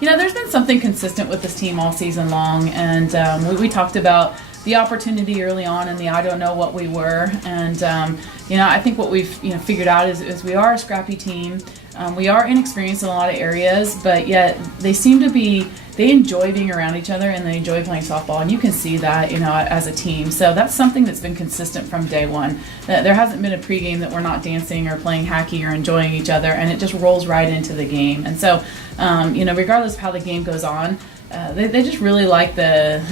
You know, there's been something consistent with this team all season long, and we talked about the opportunity early on and the I don't know what we were, and you know, I think what we've figured out is we are a scrappy team. We are inexperienced in a lot of areas, but yet they enjoy being around each other and they enjoy playing softball, and you can see that, as a team. So that's something that's been consistent from day one. There hasn't been a pregame that we're not dancing or playing hacky or enjoying each other, and it just rolls right into the game. And so, regardless of how the game goes on, they just really like the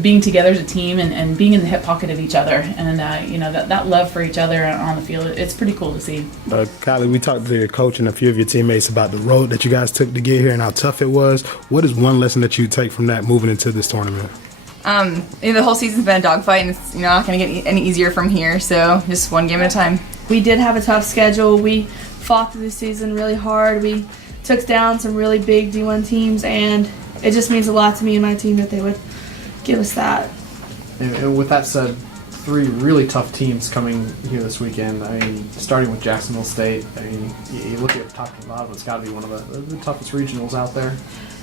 being together as a team and being in the hip pocket of each other, and that love for each other on the field. It's pretty cool to see. Kylie, we talked to your coach and a few of your teammates about the road that you guys took to get here and how tough it was. What is one lesson that you take from that moving into this tournament? The whole season's been a dogfight, and it's not going to get any easier from here. So just one game at a time. We did have a tough schedule. We fought through the season really hard. We took down some really big D1 teams, and it just means a lot to me and my team that they would give us that. And with that said, 3 really tough teams coming here this weekend. I mean, starting with Jacksonville State. I mean, you look at top to bottom, it's got to be one of the toughest regionals out there.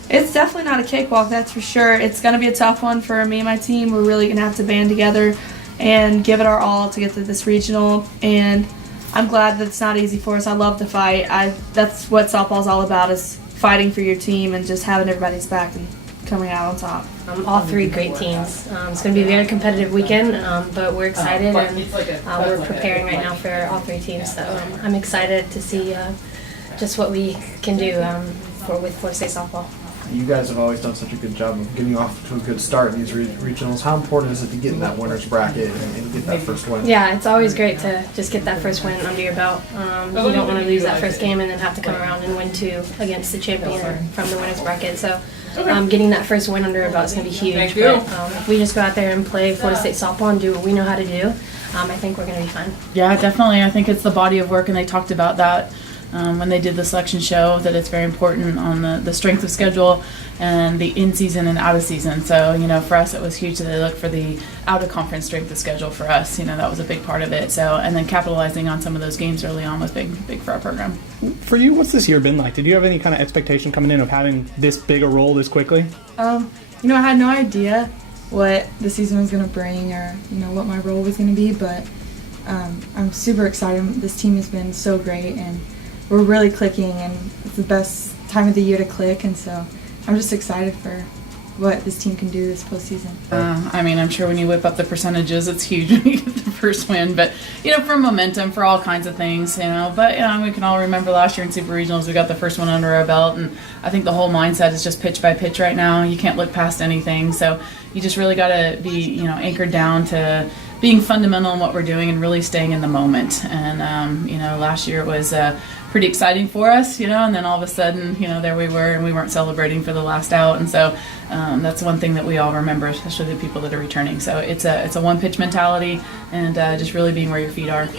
It's definitely not a cakewalk, that's for sure. It's going to be a tough one for me and my team. We're really going to have to band together and give it our all to get to this regional. And I'm glad that it's not easy for us. I love to fight. That's what softball's all about, is fighting for your team and just having everybody's back and coming out on top. All 3 great teams. It's going to be a very competitive weekend, but we're excited, and we're preparing right now for all 3 teams. So I'm excited to see just what we can do with Florida State softball. You guys have always done such a good job of getting off to a good start in these regionals. How important is it to get in that winner's bracket and get that first win? Yeah, it's always great to just get that first win under your belt. You don't want to lose that first game and then have to come around and win 2 against the champion from the winner's bracket. So getting that first win under our belt is going to be huge. But if we just go out there and play Florida State softball and do what we know how to do, I think we're going to be fine. Yeah, definitely. I think it's the body of work, and they talked about that when they did the selection show, that it's very important on the strength of schedule and the in-season and out-of-season. So, for us it was huge that they looked for the out-of-conference strength of schedule for us. That was a big part of it. So, and then capitalizing on some of those games early on was big for our program. For you, what's this year been like? Did you have any kind of expectation coming in of having this big a role this quickly? I had no idea what the season was going to bring or, what my role was going to be, but I'm super excited. This team has been so great, and we're really clicking, and it's the best time of the year to click, and so I'm just excited for what this team can do this postseason. I'm sure when you whip up the percentages, it's huge when you get the first win, but for momentum, for all kinds of things, but we can all remember last year in Super Regionals, we got the first one under our belt, and I think the whole mindset is just pitch by pitch right now. You can't look past anything, so you just really got to be anchored down to being fundamental in what we're doing and really staying in the moment. And last year it was pretty exciting for us, and then all of a sudden, there we were, and we weren't celebrating for the last out. And so that's one thing that we all remember, especially the people that are returning. So it's a one pitch mentality, and just really being where your feet are.